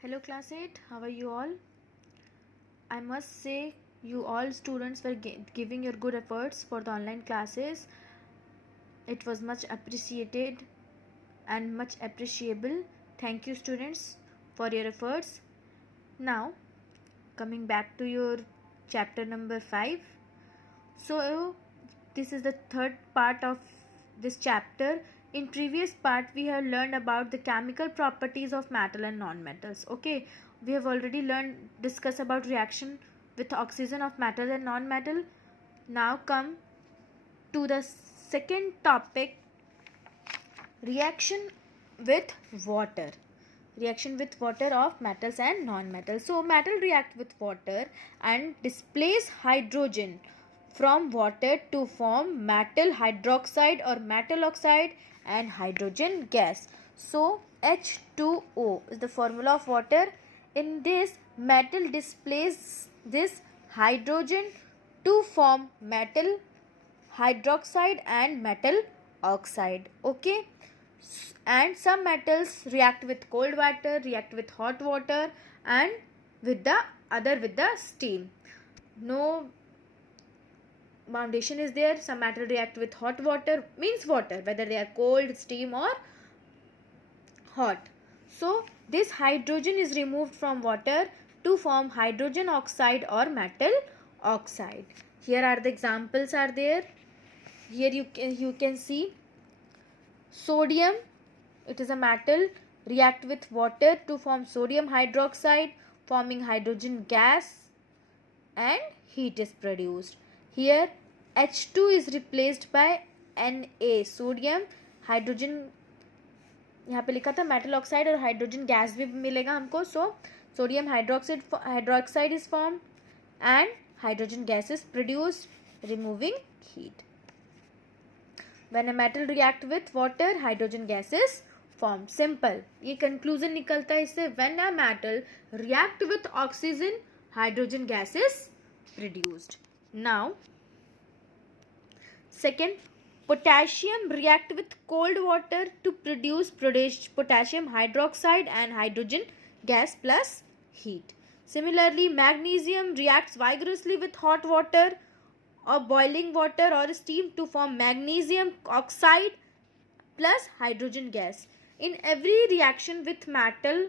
Hello class 8, how are you all? I must say you all students were giving your good efforts for the online classes. It was much appreciated and much appreciable. Thank you students for your efforts. Now coming back to your chapter number 5. So this is the third part of this chapter. In previous part we have learned about the chemical properties of metal and non-metals. Okay, we have already discussed about reaction with oxygen of metal and non-metal. Now come to the second topic, reaction with water. Reaction with water of metals and non-metals. So metal react with water and displace hydrogen from water to form metal hydroxide or metal oxide and hydrogen gas. So H2O is the formula of water. In this, metal displaces this hydrogen to form metal hydroxide and metal oxide. Okay, and some metals react with cold water, react with hot water, and with the other with the steam. No foundation is there. Some metal react with hot water, means water, whether they are cold, steam or hot. So this hydrogen is removed from water to form hydrogen oxide or metal oxide. Here are the examples are there. Here you can see sodium, it is a metal, react with water to form sodium hydroxide, forming hydrogen gas, and heat is produced. Here H2 is replaced by Na, sodium hydrogen, यहाँ पे लिखा था metal oxide और hydrogen gas भी मिलेगा हमको. So sodium hydroxide is form and hydrogen gas is produced removing heat. When a metal react with water, hydrogen gas is formed. Simple. ये conclusion निकलता है इससे. When a metal react with oxygen, hydrogen gas is produced. Now, second, potassium react with cold water to produce potassium hydroxide and hydrogen gas plus heat. Similarly, magnesium reacts vigorously with hot water or boiling water or steam to form magnesium oxide plus hydrogen gas. In every reaction with metal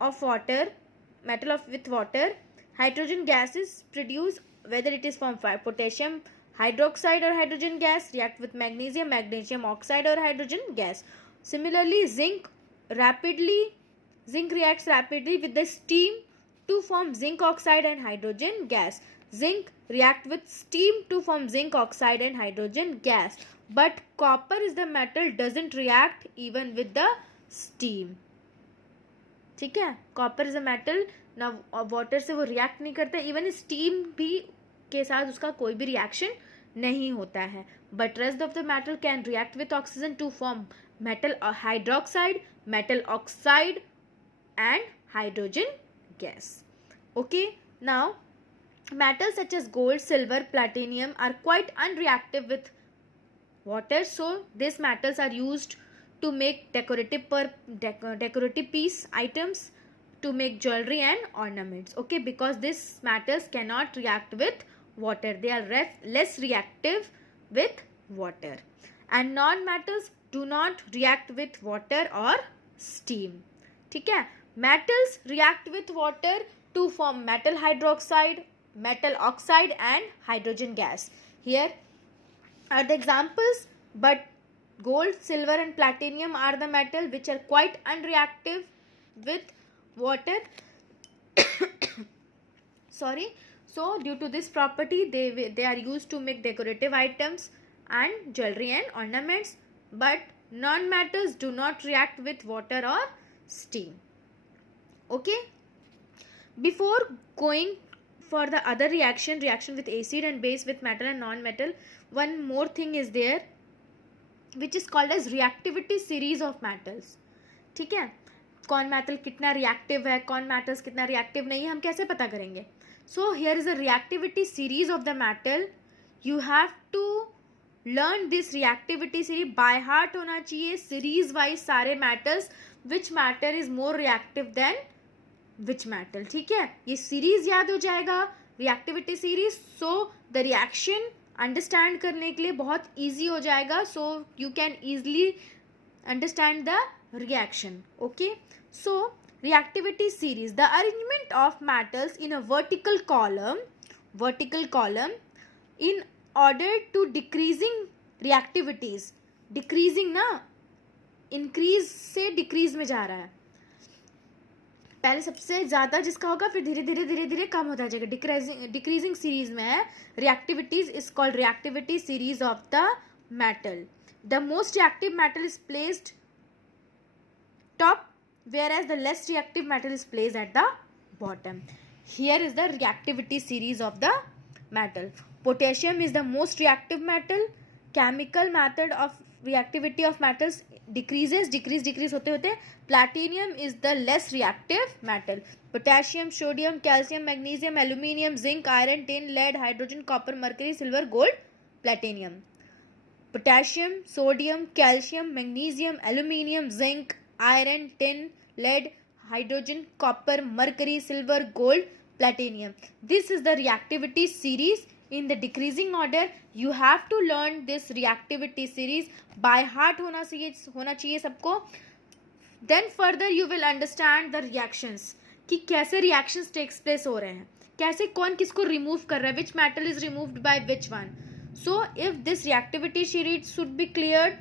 with water, hydrogen gas is produced, whether it is from potassium hydroxide or hydrogen gas, react with magnesium oxide or hydrogen gas. Similarly, zinc reacts rapidly with the steam to form zinc oxide and hydrogen gas. Zinc react with steam to form zinc oxide and hydrogen gas. But copper is the metal doesn't react even with the steam. ठीक है, copper is a metal ना water से वो react नहीं करता, even steam भी के साथ उसका कोई भी रिएक्शन नहीं होता है. But rest of the metal can react with oxygen to form metal hydroxide, metal oxide and hydrogen gas. Okay, now metals such as gold, silver, platinum are quite unreactive with water. So these metals are used to make decorative piece items, to make jewelry and ornaments. Okay, because these metals cannot react with water. They are less reactive with water. And non-metals do not react with water or steam. ठीक है, metals react with water to form metal hydroxide, metal oxide and hydrogen gas. Here are the examples, but gold, silver and platinum are the metal which are quite unreactive with water. Sorry. So due to this property they are used to make decorative items and jewelry and ornaments, but non-metals do not react with water or steam. Okay, before going for the other reaction with acid and base with metal and non-metal, one more thing is there which is called as reactivity series of metals. ठीक है, कौन metal कितना reactive है, कौन metals कितना reactive नहीं है, हम कैसे पता करेंगे? So here is a reactivity series of the metal. You have to learn this reactivity series, by heart होना चाहिए सीरीज वाइज सारे metals, which matter is more reactive than which metal. ठीक है, ये सीरीज याद हो जाएगा, reactivity series. So the reaction understand करने के लिए बहुत ईजी हो जाएगा. So you can easily understand the reaction. Okay, so reactivity series, the arrangement of metals in a vertical column in order to decreasing reactivities. decreasing ना, increase से decrease में जा रहा है. पहले सबसे ज़्यादा जिसका होगा फिर धीरे धीरे धीरे धीरे कम होता जाएगा. डिक्रीजिंग सीरीज में है. Reactivities is called reactivity series of the metal. The most reactive metal is placed top, whereas the less reactive metal is placed at the bottom. Here is the reactivity series of the metal. Potassium is the most reactive metal. Chemical method of reactivity of metals decrease होते होते platinum is the less reactive metal. Potassium, sodium, calcium, magnesium, aluminium, zinc, iron, tin, lead, hydrogen, copper, mercury, silver, gold, platinum. Potassium, sodium, calcium, magnesium, aluminium, zinc, iron, tin, lead, hydrogen, copper, mercury, silver, gold, platinum. This is the reactivity series in the decreasing order. You have to learn this reactivity series by heart होना चाहिए सबको. Then further you will understand the reactions कि कैसे reactions takes place हो रहे हैं, कैसे कौन किसको remove कर रहा है, which metal is removed by which one. So if this reactivity series should be cleared,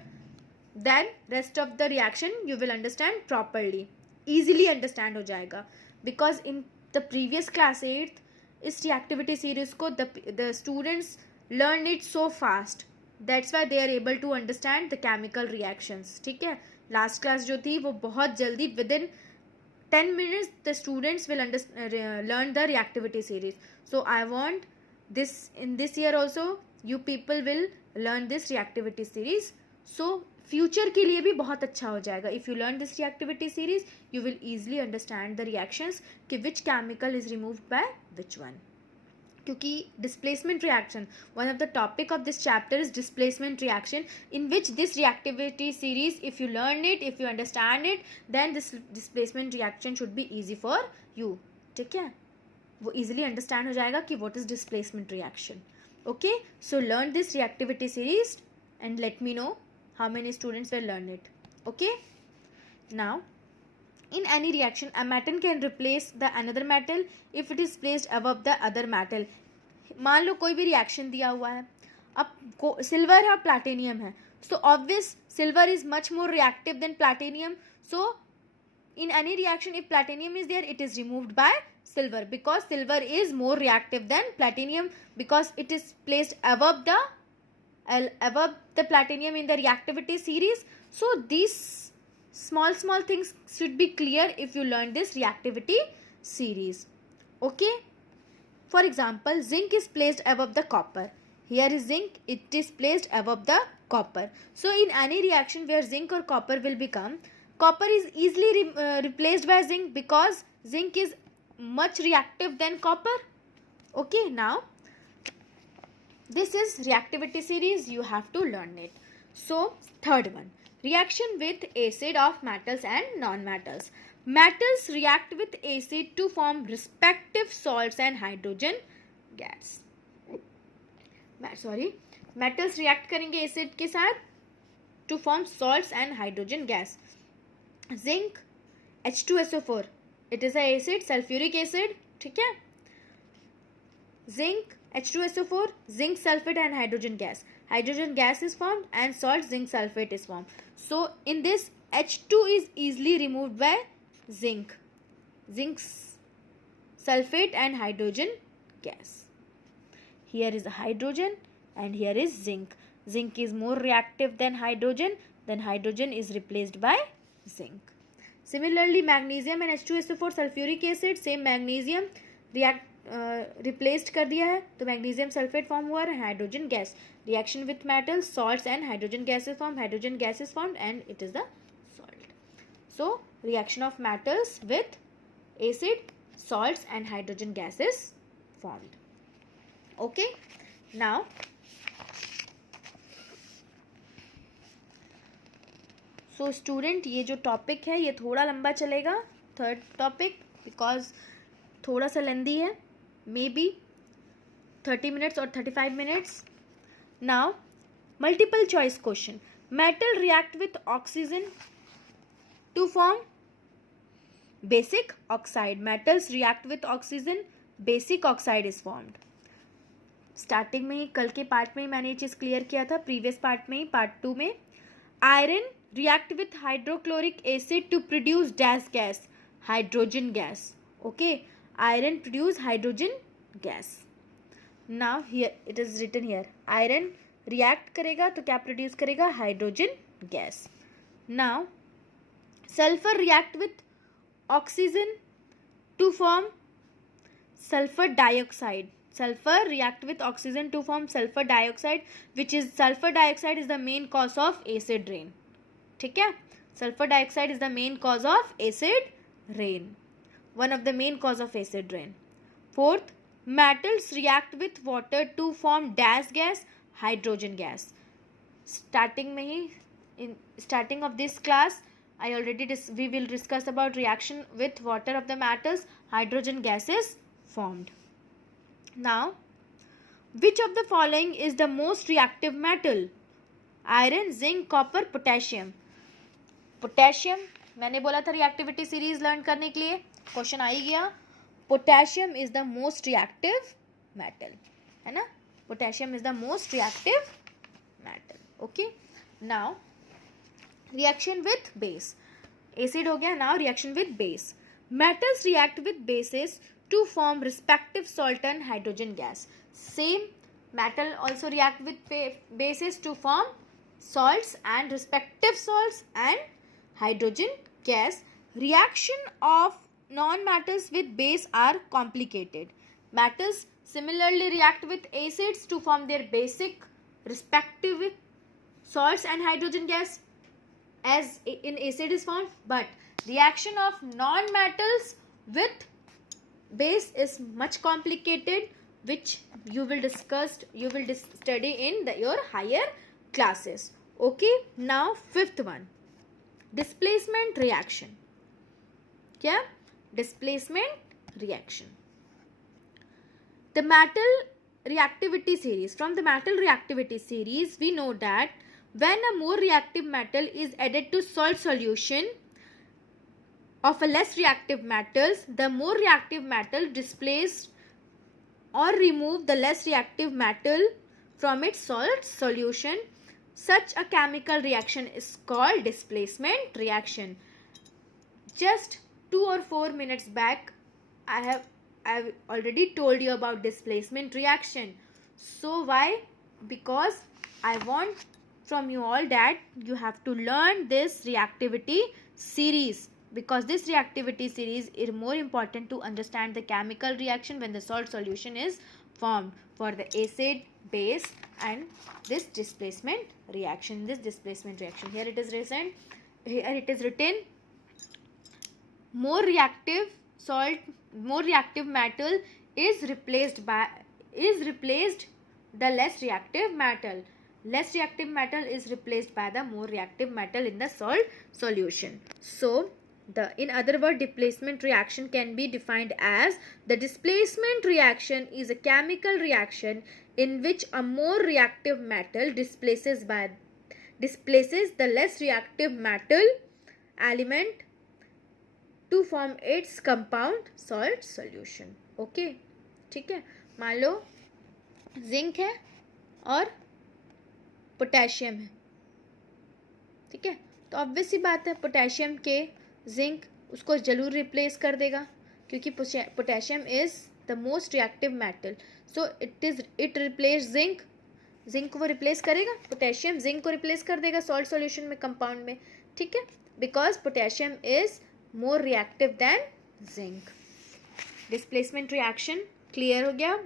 then rest of the reaction you will understand properly, easily understand हो जाएगा. because in the previous class 8th इस reactivity series को the students learn it so fast, that's why they are able to understand the chemical reactions. ठीक है, last class जो थी वो बहुत जल्दी within 10 minutes the students will learn the reactivity series. So I want this in this year also you people will learn this reactivity series. So future के लिए भी बहुत अच्छा हो जाएगा. If you learn this reactivity series you will easily understand the reactions कि which chemical is removed by which one. क्योंकि displacement reaction, one of the topic of this chapter is displacement reaction, in which this reactivity series if you learn it, if you understand it, then this displacement reaction should be easy for you. ठीक है, वो easily understand हो जाएगा कि what is displacement reaction. Okay, so learn this reactivity series and let me know how many students will learn it. Okay, now in any reaction a metal can replace the another metal if it is placed above the other metal. मान लो कोई भी reaction दिया हुआ है, अब silver है और platinum है, so obvious silver is much more reactive than platinum. So in any reaction if platinum is there it is removed by silver because silver is more reactive than platinum because it is placed above the platinum in the reactivity series. So these small things should be clear if you learn this reactivity series. Okay, for example zinc is placed above the copper. Here is zinc, it is placed above the copper. So in any reaction where zinc or copper will become, copper is easily replaced by zinc because zinc is much reactive than copper. Okay, now this is reactivity series, you have to learn it. So third one, reaction with acid of metals and non-metals. Metals react with acid to form respective salts and hydrogen gas. Metals react करेंगे acid के साथ to form salts and hydrogen gas. Zinc H2SO4, it is a acid, sulfuric acid. ठीक है, zinc H2SO4, zinc sulfate and hydrogen gas. Hydrogen gas is formed and salt zinc sulfate is formed. So in this H2 is easily removed by zinc sulfate and hydrogen gas. Here is the hydrogen and here is zinc. Zinc is more reactive than hydrogen, then hydrogen is replaced by zinc. Similarly magnesium and H2SO4 sulfuric acid, same magnesium replaced कर दिया है तो magnesium sulphate form हुआ है, hydrogen gas. Reaction with metals, salts and hydrogen gas is form, hydrogen gas is form and it is the salt. So reaction of metals with acid, salts and hydrogen gas is formed. Okay, now so student ये जो topic है ये थोड़ा लंबा चलेगा. Third topic because थोड़ा सा लेंदी है, may be 30 minutes or 35 minutes. Now, multiple choice question. Metal react with oxygen to form basic oxide. Metals react with oxygen, basic oxide is formed. Starting में ही कल के पार्ट में ही मैंने ये चीज़ क्लियर किया था, प्रीवियस पार्ट में ही, पार्ट 2 में. Iron react with hydrochloric acid to produce dash gas, hydrogen gas. Okay, iron produce hydrogen gas. Now here it is written here, iron react करेगा तो क्या प्रोड्यूस करेगा, hydrogen gas. Now sulphur react with oxygen to form sulfur dioxide. Sulfur react with oxygen to form sulfur dioxide, which is sulfur dioxide is the main cause of acid rain. ठीक है, sulfur dioxide is the main cause of acid rain, one of the main cause of acid rain. Fourth, metals react with water to form dash gas, hydrogen gas. Starting में ही, in starting of this class I already we will discuss about reaction with water of the metals, hydrogen gas is formed. Now, which of the following is the most reactive metal? Iron, zinc, copper, potassium. Potassium मैंने बोला था reactivity series learn करने के लिए, question आ ही गया. Potassium is the most reactive metal, है ना. Potassium is the most reactive metal. Okay, now reaction with base. Acid हो गया. Now reaction with base. Metals react with basis to form respective salt and hydrogen gas. Same, metal also react with bases to form salts and respective salts and hydrogen gas. Reaction of non-metals with base are complicated. Metals similarly react with acids to form their basic respective salts and hydrogen gas as in acid is formed, but reaction of non-metals with base is much complicated, which you will study in your higher classes. Okay, now fifth one, displacement reaction. क्या, displacement reaction. The metal reactivity series, from the metal reactivity series we know that when a more reactive metal is added to salt solution of a less reactive metals, the more reactive metal displaced or remove the less reactive metal from its salt solution. Such a chemical reaction is called displacement reaction. Just 2 or 4 minutes back I've already told you about displacement reaction. So why? Because I want from you all that you have to learn this reactivity series, because this reactivity series is more important to understand the chemical reaction when the salt solution is formed for the acid, base and this displacement reaction. Here it is written, more reactive metal is replaced the less reactive metal. Less reactive metal is replaced by the more reactive metal in the salt solution. So in other words, displacement reaction can be defined as the displacement reaction is a chemical reaction in which a more reactive metal displaces the less reactive metal element to form its compound salt solution. Okay, ठीक है. मान लो zinc है और potassium है, ठीक है, तो obvious सी बात है पोटेशियम के जिंक उसको जरूर रिप्लेस कर देगा, क्योंकि potassium is the most reactive metal. So it replace zinc को रिप्लेस करेगा, पोटेशियम जिंक को रिप्लेस कर देगा सॉल्ट सॉल्यूशन में, कंपाउंड में, ठीक है, because potassium is more reactive than zinc. Displacement reaction clear हो गया.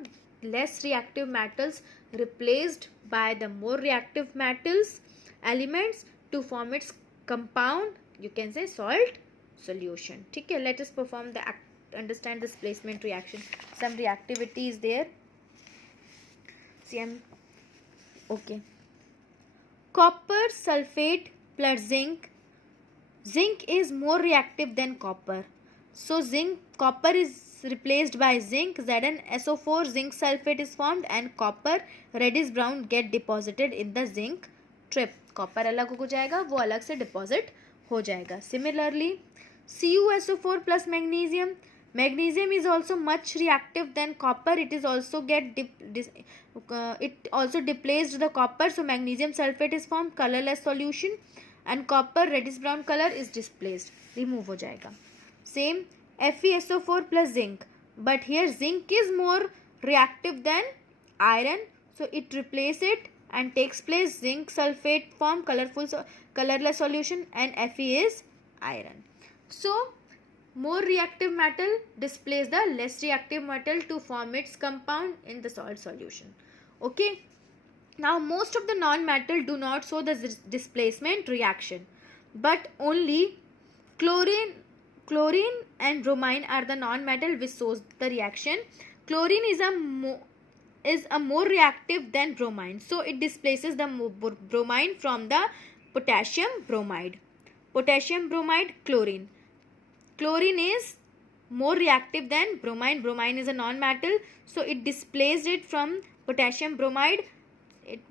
Less reactive metals replaced by the more reactive metals elements to form its compound, you can say salt solution. ठीक है, let us perform the understand displacement reaction. Some reactivity is there. Okay. Copper sulfate plus zinc. Zinc is more reactive than copper. So zinc, copper is replaced by zinc, ZnSO4, zinc sulfate is formed and copper reddish brown get deposited in the zinc trip. Copper अलग हो जाएगा, वो अलग से deposit हो जाएगा. Similarly, CuSO4 plus magnesium. Magnesium is also much reactive than copper. It is also it also displaced the copper. So magnesium sulfate is formed, colorless solution, and copper reddish brown color is displaced, remove हो जाएगा. Same FeSO4 plus zinc, but here zinc is more reactive than iron, so it replaces it and takes place zinc sulfate form, colorless solution, and Fe is iron. So more reactive metal displaces the less reactive metal to form its compound in the salt solution. Okay, now most of the non-metal do not show the displacement reaction, but only chlorine and bromine are the non-metal which shows the reaction. Chlorine is a more reactive than bromine, so it displaces the bromine from the potassium bromide. Potassium bromide, chlorine. Chlorine is more reactive than bromine. Bromine is a non-metal, so it displaced it from potassium bromide. It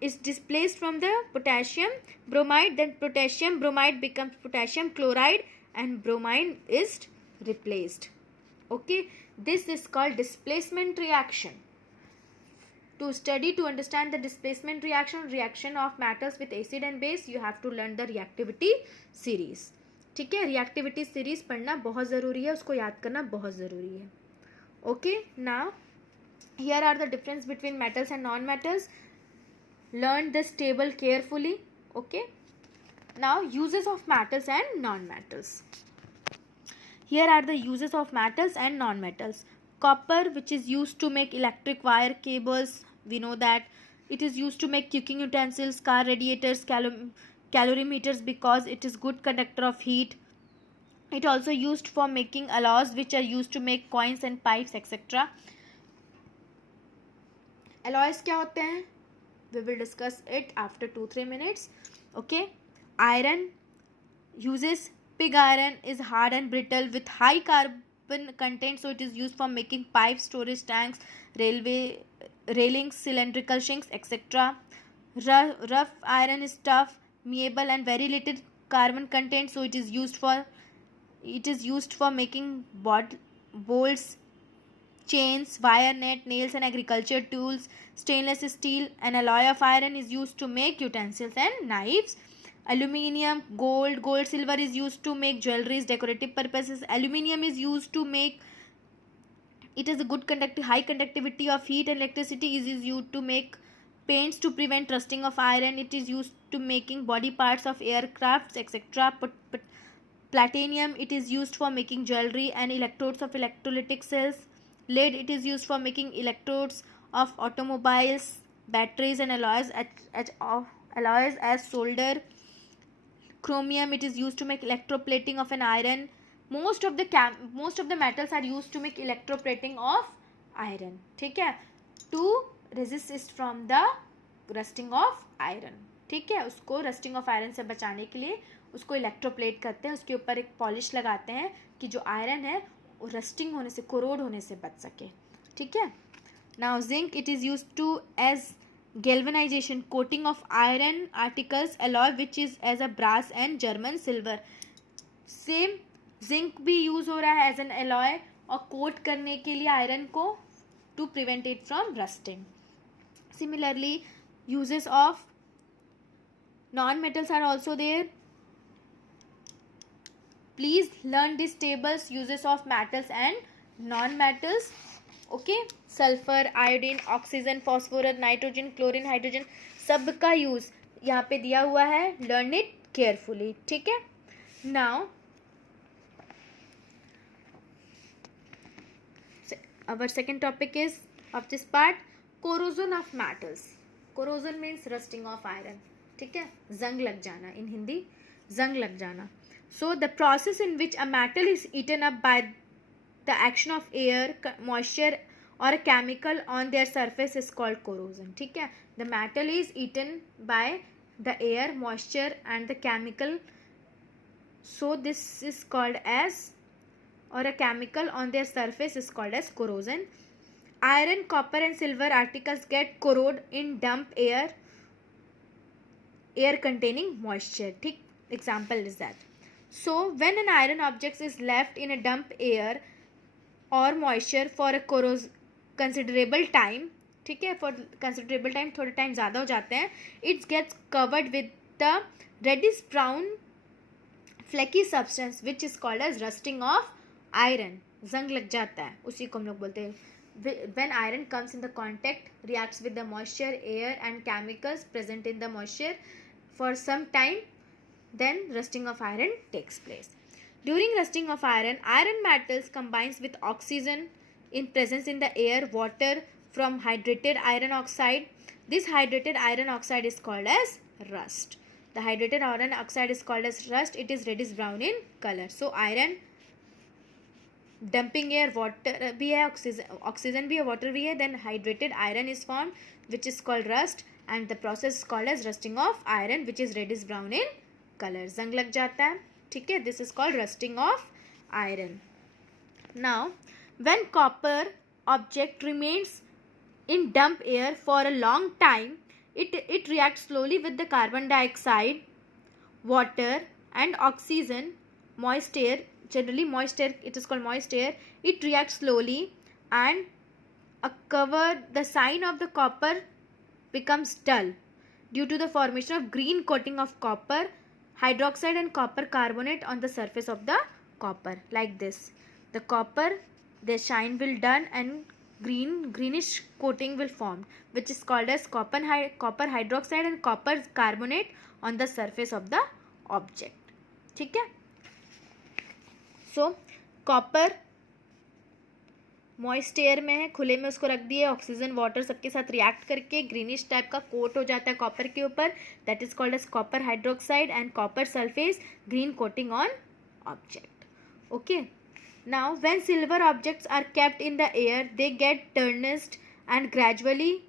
is displaced from the potassium bromide, then potassium bromide becomes potassium chloride and bromine is replaced. Okay, this is called displacement reaction. To understand the displacement reaction of metals with acid and base, you have to learn the reactivity series. ठीक है, reactivity series पढ़ना बहुत ज़रूरी है, उसको याद करना बहुत ज़रूरी है. Okay, now here are the difference between metals and non-metals. Learn this table carefully. Okay, now uses of metals and non-metals. Here are the uses of metals and non-metals. Copper, which is used to make electric wire cables, we know that. It is used to make cooking utensils, car radiators, calorimeters, because it is good conductor of heat. It also used for making alloys, which are used to make coins and pipes, etc. Alloys क्या होते हैं? We will discuss it after 2-3 minutes. Okay. Iron uses. Pig iron is hard and brittle with high carbon content, so it is used for making pipes, storage tanks, railway railings, cylindrical sinks, etc. Rough iron is tough, malleable, and very little carbon content, so it is used for making bolts, chains, wire net, nails, and agriculture tools. Stainless steel, an alloy of iron, is used to make utensils and knives. Aluminium, gold, silver is used to make jewelries, decorative purposes. Aluminium is used to make, it is a good high conductivity of heat and electricity. Is used to make paints to prevent rusting of iron. It is used to making body parts of aircrafts, etc. Platinum, it is used for making jewelry and electrodes of electrolytic cells. Lead, it is used for making electrodes of automobiles, batteries, and alloys as solder. Chromium, it is used to make electroplating of an iron. Most of the metals are used to make electroplating of iron. ठीक है, to resist from the rusting of iron. ठीक है, उसको rusting of iron से बचाने के लिए उसको इलेक्ट्रोप्लेट करते हैं, उसके ऊपर एक पॉलिश लगाते हैं कि जो आयरन है वो रस्टिंग होने से, कोरोड होने से बच सके. ठीक है. Now zinc, it is use to as galvanization, coating of iron articles, alloy which is as a brass and German silver. Same, zinc भी यूज हो रहा है एज एन alloy और कोट करने के लिए आयरन को to prevent it from rusting. Similarly, uses of non-metals are also there. Please learn these tables, uses of metals and non-metals. Okay, sulphur, iodine, oxygen, phosphorus, nitrogen, chlorine, hydrogen, सबका use यहाँ पे दिया हुआ है. Learn it carefully. ठीक है. Now our second topic is of this part, corrosion of metals. corrosion means rusting of iron. ठीक है, जंग लग जाना, इन हिंदी जंग लग जाना. So the process in which a metal is eaten up by the action of air, moisture or a chemical on their surface is called corrosion. ठीक है, the metal is eaten by the air, moisture and the chemical, so this is called as or a chemical on their surface is called as corrosion. Iron, copper and silver articles get corrode in damp air containing moisture. ठीक, example is that. So when an iron object is left in a damp air or moisture for a considerable time, ठीक है, for considerable time, थोड़े time ज़्यादा हो जाते हैं, it gets covered with the reddish brown flaky substance which is called as rusting of iron. जंग लग जाता है, उसी को हम लोग बोलते हैं. When iron comes in the contact, reacts with the moisture, air and chemicals present in the moisture for some time, then rusting of iron takes place. During rusting of iron, iron metals combines with oxygen in presence in the air, water from hydrated iron oxide. This hydrated iron oxide is called as rust. The hydrated iron oxide is called as rust. It is reddish brown in color. So iron dumping air, water भी है, oxygen भी है, water भी है, then hydrated iron is formed which is called rust, and the process is called as rusting of iron which is reddish brown in color. जंग लग जाता है, ठीक है, this is called rusting of iron. Now when copper object remains in damp air for a long time, it reacts slowly with the carbon dioxide, water and oxygen, moist air, generally moist air, it is called moist air. It reacts slowly and the sign of the copper becomes dull due to the formation of green coating of copper hydroxide and copper carbonate on the surface of the copper, like this. The copper, the shine will dull and greenish coating will form which is called as copper hydroxide and copper carbonate on the surface of the object. ठीक है. So copper moist air में है, खुले में उसको रख दिए, oxygen water सबके साथ रिएक्ट करके ग्रीनिश टाइप का कोट हो जाता है कॉपर के ऊपर, that is called as copper hydroxide and copper sulphate, green coating on object. Okay. Now when silver objects are kept in the air they get tarnished and gradually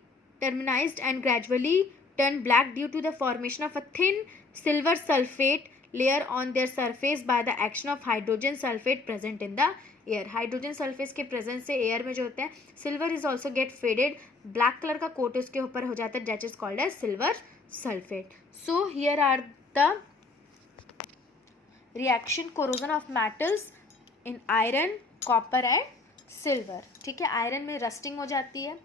turn black due to the formation of a thin silver sulfate layer on their surface by the action of hydrogen sulfate present in the air. Hydrogen sulphate के presence से air में जो होता है silver is also get faded, black colour का coat उसके ऊपर हो जाता है, that is called as silver sulphate. So here are the reaction corrosion of metals in iron, copper and silver. ठीक है, आयरन में रस्टिंग हो जाती है,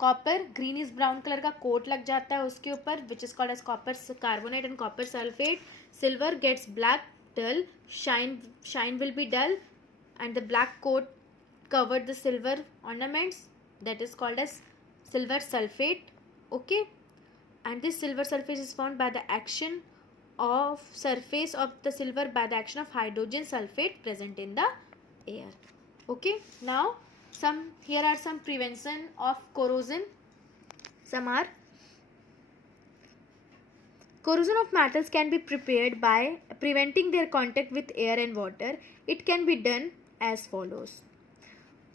कॉपर ग्रीनिश ब्राउन कलर का कोट लग जाता है उसके ऊपर which is called as copper carbonate and copper sulphate. Silver gets black, dull, shine will be dull, and the black coat covered the silver ornaments, that is called as silver sulfate. Okay, and this silver sulfate is formed by the action of surface of the silver by the action of hydrogen sulfate present in the air. Okay, now here are some prevention of corrosion. Some are: corrosion of metals can be prepared by preventing their contact with air and water. It can be done as follows.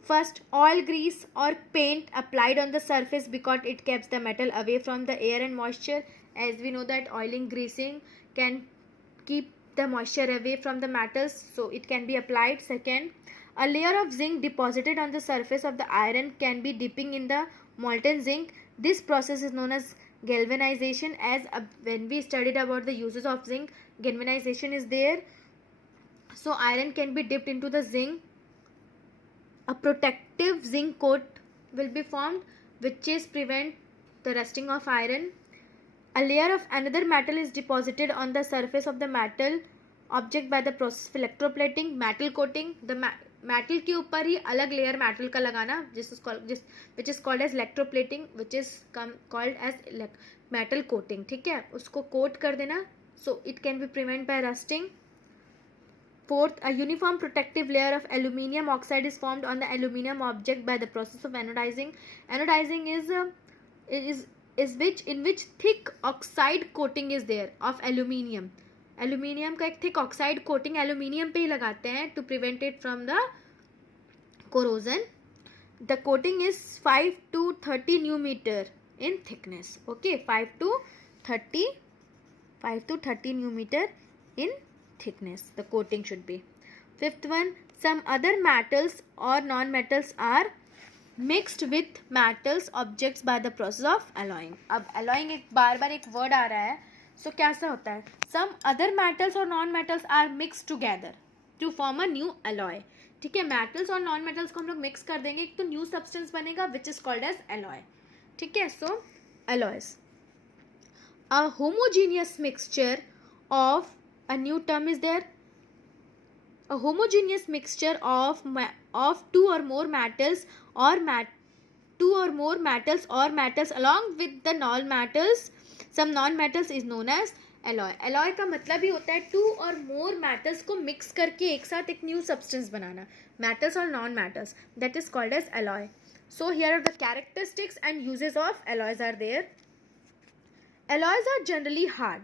First, oil, grease or paint applied on the surface because it keeps the metal away from the air and moisture. As we know that oiling, greasing can keep the moisture away from the metals, so it can be applied. Second, a layer of zinc deposited on the surface of the iron can be dipping in the molten zinc. This process is known as galvanization. As when we studied about the uses of zinc, galvanization is there. So iron can be dipped into the zinc. A protective zinc coat will be formed which is prevent the rusting of iron. A layer of another metal is deposited on the surface of the metal object by the process of electroplating. Metal coating, the metal के ऊपर ही अलग layer metal का लगाना which is called as electroplating, which is called as metal coating. ठीक है, उसको coat कर देना, so it can be prevented by rusting. Fourth, a uniform protective layer of aluminium oxide is formed on the aluminium object by the process of anodizing. Anodizing is in which thick oxide coating is there of aluminium. Aluminium का एक thick oxide coating aluminium पे ही लगाते हैं to prevent it from the corrosion. The coating is 5 to 30 nanometer in thickness. Okay, 5 to 30 nanometer in thickness the coating should be. Fifth one, some other metals or non-metals are mixed with metals objects by the process of alloying. अब alloying एक बार बार एक word आ रहा है, so कैसा होता है, some other metals और non-metals are mixed together to form a new alloy. ठीक है, metals और non-metals को हम लोग mix कर देंगे, एक तो new substance बनेगा which is called as alloy. ठीक है, so alloys, a homogeneous mixture of, a new term is there, a homogeneous mixture of two or more metals or two or more metals or metals along with the non-metals, some non-metals is known as alloy. alloy का मतलब ही होता है two or more metals को mix करके एक साथ एक new substance banana, metals or non-metals, that is called as alloy. So here are the characteristics and uses of alloys are there. Alloys are generally hard.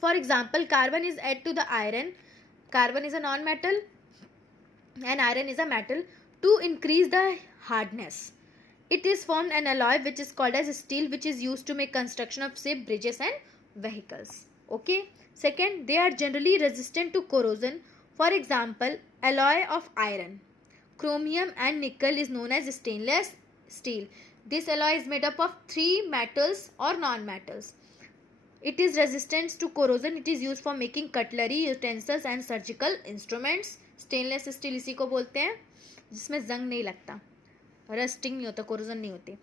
For example, carbon is added to the iron. Carbon is a non-metal and iron is a metal. To increase the hardness, it is formed an alloy which is called as steel, which is used to make construction of, say, bridges and vehicles. Okay. Second, they are generally resistant to corrosion. For example, alloy of iron, chromium and nickel is known as stainless steel. This alloy is made up of 3 metals or non-metals. It is resistant to corrosion. It is used for making cutlery, utensils and surgical instruments. Stainless steel इसी को बोलते हैं जिसमें जंग नहीं लगता, rusting नहीं होता, corrosion नहीं होती.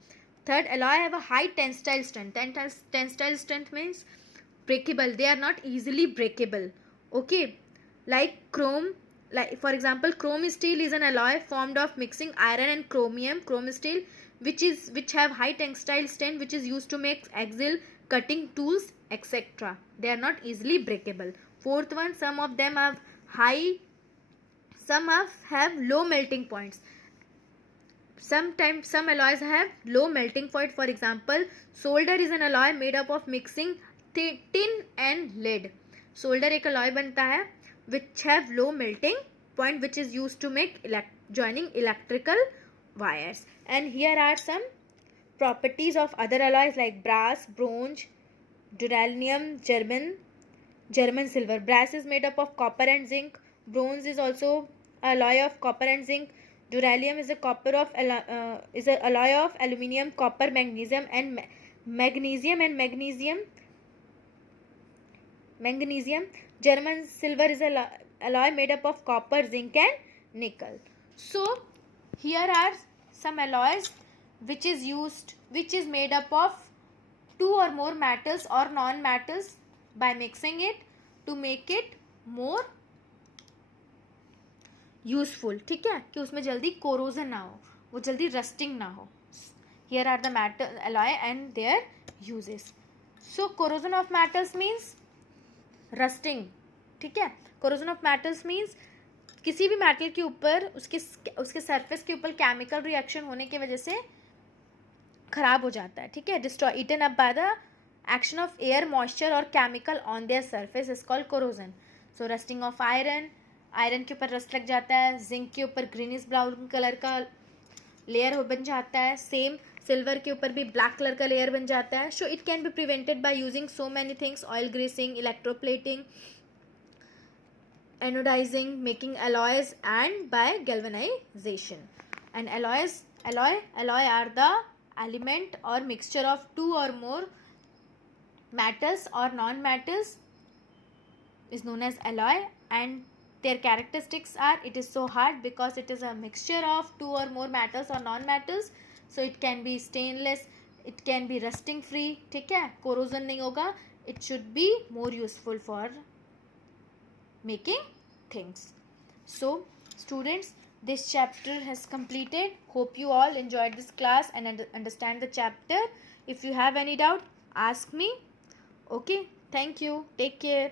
Third, alloy have a high tensile strength. Tensile strength means breakable. They are not easily breakable. Okay, like chrome. Like for example, chrome steel is an alloy formed of mixing iron and chromium. Chrome steel, which have high tensile strength, which is used to make axle, cutting tools, etc. They are not easily breakable. Fourth one, some of them have have low melting points. Sometimes some alloys have low melting point. For example, solder is an alloy made up of mixing tin and lead. Solder एक alloy बनता है which have low melting point, which is used to make joining electrical wires. And here are some properties of other alloys like brass, bronze, duralnium, German silver. Brass is made up of copper and zinc. Bronze is also alloy of copper and zinc. Duralium is a alloy of aluminium, copper, magnesium and magnesium. German silver is a alloy made up of copper, zinc and nickel. So here are some alloys which is made up of 2 or more metals or non-metals by mixing it to make it more useful. ठीक है, कि उसमें जल्दी corrosion ना हो, वो जल्दी rusting ना हो. Here are the metal alloy and their uses. So corrosion of metals means rusting. ठीक है, corrosion of metals means किसी भी मेटल के ऊपर उसके सरफेस के ऊपर केमिकल रिएक्शन होने की वजह से खराब हो जाता है. ठीक है, destroy, eaten up by the action of air, moisture और chemical on their surface is called corrosion. So rusting of iron के ऊपर रस्ट लग जाता है. जिंक के ऊपर ग्रीनिश ब्राउन कलर का लेयर बन जाता है. सेम सिल्वर के ऊपर भी ब्लैक कलर का लेयर बन जाता है. So it can be prevented by using so many things, oil greasing, electroplating, anodizing, making alloys and by galvanization. And alloy are the element or mixture of 2 or more metals or non-metals is known as alloy. And their characteristics are, it is so hard because it is a mixture of 2 or more metals or non-metals. So it can be stainless, it can be rusting free. ठीक है, corrosion नहीं होगा. It should be more useful for making things. So students, this chapter has completed. Hope you all enjoyed this class and understand the chapter. If you have any doubt, ask me. Okay, thank you, take care.